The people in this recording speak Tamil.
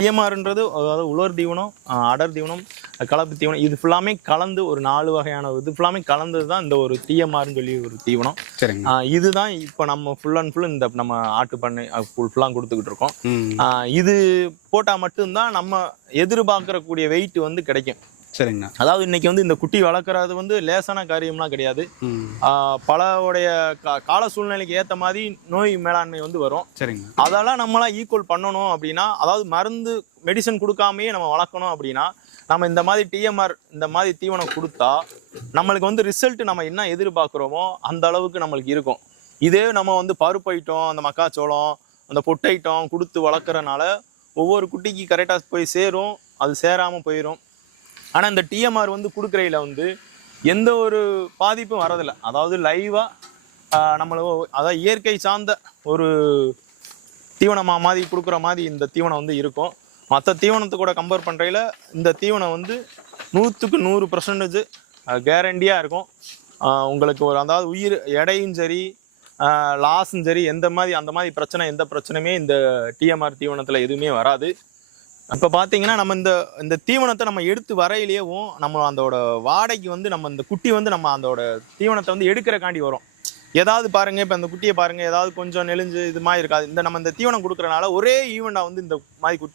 டிஎம்ஆர்ன்றது அதாவது உலர் தீவனம், அடர் தீவனம், கலப்பு தீவனம் இது ஃபுல்லாமே கலந்து ஒரு 4 வகையான இது ஃபுல்லாமே கலந்தது தான் இந்த ஒரு டிஎம்ஆர்னு சொல்லி ஒரு தீவனம். சரிங்க. இதுதான் இப்போ நம்ம ஃபுல் அண்ட் ஃபுல் இந்த நம்ம ஆட்டு பண்ணை ஃபுல்லாக கொடுத்துக்கிட்டு இருக்கோம். இது போட்டால் மட்டும்தான் நம்ம எதிர்பார்க்கக்கூடிய வெயிட் வந்து கிடைக்கும். சரிங்க. அதாவது இன்னைக்கு வந்து இந்த குட்டி வளர்க்குறது வந்து லேசான காரியம்லாம் கிடையாது. பலவுடைய கால சூழ்நிலைக்கு ஏற்ற மாதிரி நோய் மேலாண்மை வந்து வரும். சரிங்க. அதெல்லாம் நம்மளாம் ஈக்குவல் பண்ணணும் அப்படின்னா, அதாவது மருந்து மெடிசன் கொடுக்காமையே நம்ம வளர்க்கணும் அப்படின்னா, நம்ம இந்த மாதிரி டிஎம்ஆர் இந்த மாதிரி தீவனம் கொடுத்தா நம்மளுக்கு வந்து ரிசல்ட் நம்ம என்ன எதிர்பார்க்குறோமோ அந்த அளவுக்கு நம்மளுக்கு இருக்கும். இதே நம்ம வந்து பருப்பு ஐட்டம், அந்த மக்காச்சோளம், அந்த பொட்டு ஐட்டம் கொடுத்து வளர்க்குறனால ஒவ்வொரு குட்டிக்கு கரெக்டாக போய் சேரும், அது சேராமல் போயிடும். ஆனால் இந்த டிஎம்ஆர் வந்து கொடுக்குறையில வந்து எந்த ஒரு பாதிப்பும் வரதில்லை. அதாவது லைவாக அதாவது இயற்கை சார்ந்த ஒரு தீவனமாக மாதிரி கொடுக்குற மாதிரி இந்த தீவனம் வந்து இருக்கும். மற்ற தீவனத்தை கூட கம்பேர் பண்ணுறையில் இந்த தீவனம் வந்து 100க்கு 100% கேரண்டியாக இருக்கும். உங்களுக்கு ஒரு அதாவது உயிர் எடையும் சரி லாஸும் சரி அந்த மாதிரி பிரச்சனை எந்த பிரச்சனையுமே இந்த டிஎம்ஆர் தீவனத்தில் எதுவுமே வராது. இப்போ பார்த்தீங்கன்னா நம்ம இந்த தீவனத்தை நம்ம எடுத்து வரையிலேயும் நம்ம அதோட வாடகைக்கு வந்து நம்ம இந்த குட்டி வந்து நம்ம அதோட தீவனத்தை வந்து எடுக்கிறக்காண்டி வரும். ஏதாவது பாருங்க, இப்போ இந்த குட்டியை பாருங்க, ஏதாவது கொஞ்சம் நெளிஞ்சு இது மாதிரி இருக்காது. நம்ம இந்த தீவனம் கொடுக்குறனால ஒரே ஈவெண்டாக வந்து இந்த மாதிரி குட்டி